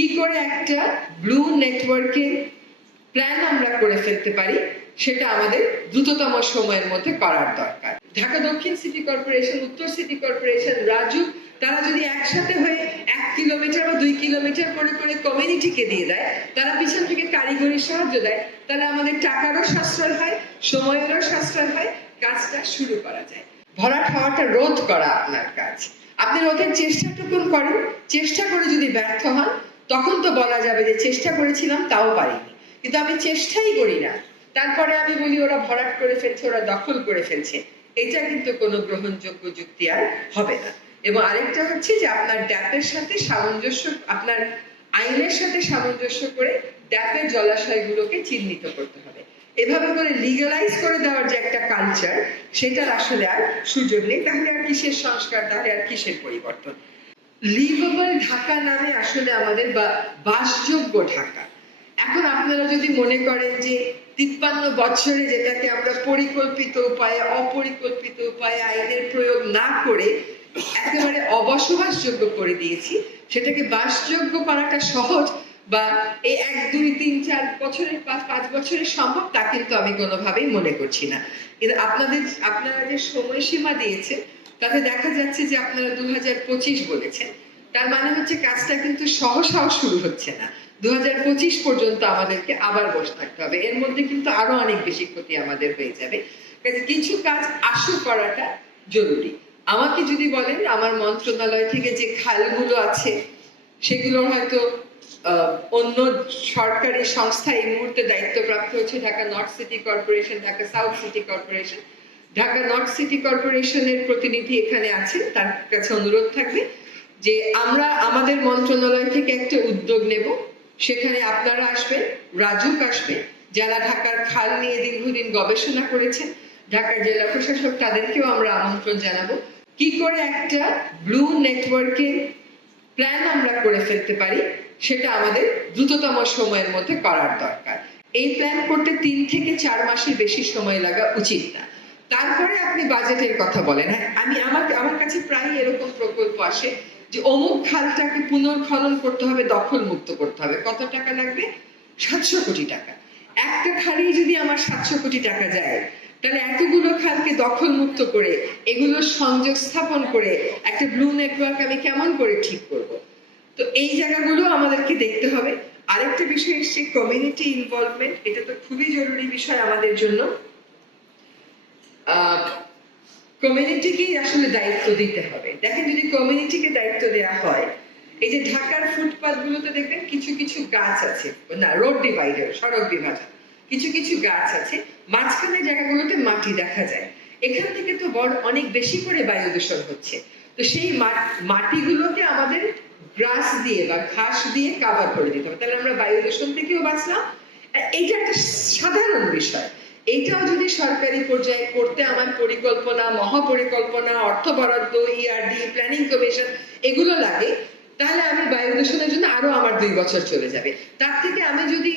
কি করে একটা ব্লু নেটওয়ার্কের প্ল্যান আমরা করে ফেলতে পারি সেটা আমাদের দ্রুততম সময়ের মধ্যে করার দরকার। ঢাকা দক্ষিণ সিটি কর্পোরেশন, উত্তর সিটি কর্পোরেশন, রাজুক তারা যদি একসাথে হয়ে 1 কিলোমিটার বা 2 কিলোমিটার করে করে কমিউনিটিকে দিয়ে দেয়, তারা পিছন থেকে কারিগরি সাহায্য দেয়, তাহলে আমাদের টাকারও সাশ্রয় হয়, সময়েরও সাশ্রয় হয়, কাজটা শুরু করা যায়। ভরাট হওয়াটা রোধ করা আপনার কাজ। আপনি রোধের চেষ্টাটুকুন করেন, চেষ্টা করে যদি ব্যর্থ হন তখন তো বলা যাবে যে চেষ্টা করেছিলাম তাও পারিনি, কিন্তু আমি চেষ্টাই করি না তারপরে আমি বলি ওরা ভরাট করে ফেলছে, ওরা দখল করে ফেলছে, এটা কিন্তু কোনো গ্রহণযোগ্য যুক্তি আর হবে না। এবং আরেকটা হচ্ছে যে আপনার ড্যাপের সাথে সামঞ্জস্য, আপনার আইনের সাথে সামঞ্জস্য করে ড্যাপের জলাশয়গুলোকে চিহ্নিত করতে হবে। এভাবে করে লিগালাইজ করে দেওয়ার যে একটা কালচার, সেটার আসলে আর সুযোগ নেই। তাহলে আর কিসের সংস্কার, তাহলে আর কিসের পরিবর্তন? লিভেবল ঢাকা নামে আসলে আমাদের বাসযোগ্য ঢাকা। এখন আপনারা যদি মনে করেন যে 53 বছরে যেটাকে আমরা পরিকল্পিত উপায়ে, অপরিকল্পিত উপায়ে আইনের প্রয়োগ না করে একেবারে অবসবাসযোগ্য করে দিয়েছি, সেটাকে বাসযোগ্য করাটা সহজ বা এই 1, 2, 3, 4 বছরের 5 বছরের সম্ভব, তা কিন্তু আমি কোনোভাবেই মনে করছি না। কিন্তু আপনারা যে সময়সীমা দিয়েছে তাতে দেখা যাচ্ছে যে আপনারা 2025 বলেছেন, তার মানে হচ্ছে কাজটা কিন্তু সহসাও শুরু হচ্ছে না। 2025 পর্যন্ত আমাদেরকে আবার বসে থাকতে হবে, এর মধ্যে কিন্তু আরো অনেক বেশি ক্ষতি আমাদের হয়ে যাবে। কিছু কাজ আশু করাটা জরুরি। আমাকে যদি বলেন আমার মন্ত্রণালয় থেকে যে খালগুলো আছে সেগুলোর হয়তো অন্য সরকারি সংস্থা এই মুহূর্তে দায়িত্বপ্রাপ্ত হচ্ছে Dhaka north city corporation, Dhaka south city corporation. Dhaka north city কর্পোরেশনের প্রতিনিধি এখানে আছেন, তার কাছে অনুরোধ থাকবে যে আমরা আমাদের মন্ত্রণালয় থেকে একটা উদ্যোগ নেব, সেখানে আপনারা আসবেন, রাজুক আসবে, যারা ঢাকার খাল নিয়ে দীর্ঘদিন গবেষণা করেছেন, ঢাকার জেলা প্রশাসক, তাদেরকেও আমরা আমন্ত্রণ জানাবো। কি করে একটা ব্লু নেটওয়ার্কের প্ল্যান আমরা করে ফেলতে পারি সেটা আমাদের দ্রুততম সময়ের মধ্যে করার দরকার। এই প্ল্যান করতে 3 থেকে 4 মাসের বেশি সময় লাগা উচিত না। তারপরে আপনি বাজেটের কথা বলেন। হ্যাঁ, আমার কাছে প্রায় এরকম প্রকল্প আসে যে অমুক খালটাকে পুনর্খনন করতে হবে, দখল মুক্ত করতে হবে, কত টাকা লাগবে? 700 কোটি টাকা। একটা খালেই যদি আমার 700 কোটি টাকা যায়, তাহলে এতগুলো খালকে দখল মুক্ত করে এগুলোর সংযোগ স্থাপন করে একটা ব্লু নেটওয়ার্ক আমি কেমন করে ঠিক করব? তো এই জায়গাগুলো আমাদেরকে দেখতে হবে। আরেকটা বিষয় এসছে কমিউনিটি ইনভলভমেন্ট, এটা তো খুবই জরুরি বিষয় আমাদের জন্য। কমিউনিটিকেই আসলে দায়িত্ব দিতে হবে। দেখেন, যদি কমিউনিটিকে দায়িত্ব দেওয়া হয়, এই যে ঢাকার ফুটপাথ গুলোতে দেখবেন কিছু কিছু গাছ আছে, না রোড ডিভাইডার, সড়ক বিভাজন, কিছু কিছু গাছ আছে, মাঝখানে জায়গাগুলোতে মাটি দেখা যায়। এখান থেকে তো অনেক বেশি করে বায়ু দূষণ হচ্ছে। তো সেই মাটিগুলোকে আমাদের গ্রাস দিয়ে বা ঘাস দিয়ে কাভার করে দিতে হবে, তাহলে আমরা বায়ু দূষণ থেকেও বাঁচলাম। এইটা একটা সাধারণ বিষয়। এইটাও যদি সরকারি পর্যায়ে করতে আমার পরিকল্পনা, মহাপরিকল্পনা, অর্থ বরাদ্দ, ইআরডি, প্ল্যানিং কমিশন এগুলো লাগে, তাহলে আমি বায়ু দূষণের জন্য আরো আমার 2 বছর চলে যাবে। তার থেকে আমি যদি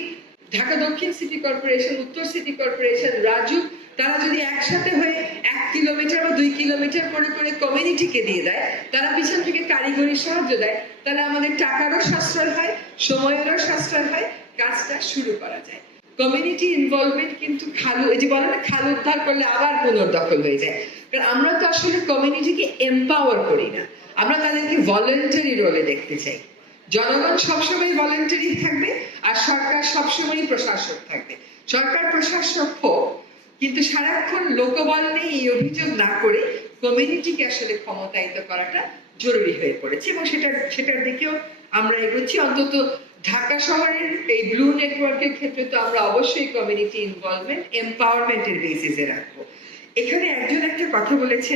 ঢাকা দক্ষিণ সিটি কর্পোরেশন, উত্তর সিটি কর্পোরেশন, রাজুক তারা যদি একসাথে হয়ে 1 কিলোমিটার বা 2 কিলোমিটার করে করে কমিউনিটিকে দিয়ে দেয়, তারা পিছন থেকে কারিগরি সাহায্য দেয়, তাহলে আমাদের টাকারও সাশ্রয় হয়, সময়েরও সাশ্রয় হয়, কাজটা শুরু করা যায়। কমিউনিটি ইনভলভমেন্ট কিন্তু এই যে বলে না, খাল উদ্ধার করলে আবার পুনর্দখল হয়ে যায়। কারণ আমরা তো আসলে কমিউনিটিকে এম্পাওয়ার করি না, আমরা তাদেরকে ভলেন্টারি রোলে দেখতে চাই। জনগণ সবসময় ভলেন্টারি থাকবে আর সরকার সবসময় প্রশাসক থাকবে। সরকার প্রশাসক হোক, কিন্তু সারাক্ষণ লোকবল নেই এই অভিযোগ না করে কমিউনিটিকে আসলে ক্ষমতায়িত করাটা জরুরি হয়ে পড়েছে, এবং সেটার দিকেও আমরা এগোচ্ছি। অন্তত ঢাকা শহরের এই ব্লু নেটওয়ার্কের ক্ষেত্রে তো আমরা অবশ্যই কমিউনিটি ইনভলভমেন্ট, এম্পাওয়ারমেন্টের বেসিসে রাখবো। এখানে একজন একটা কথা বলেছেন,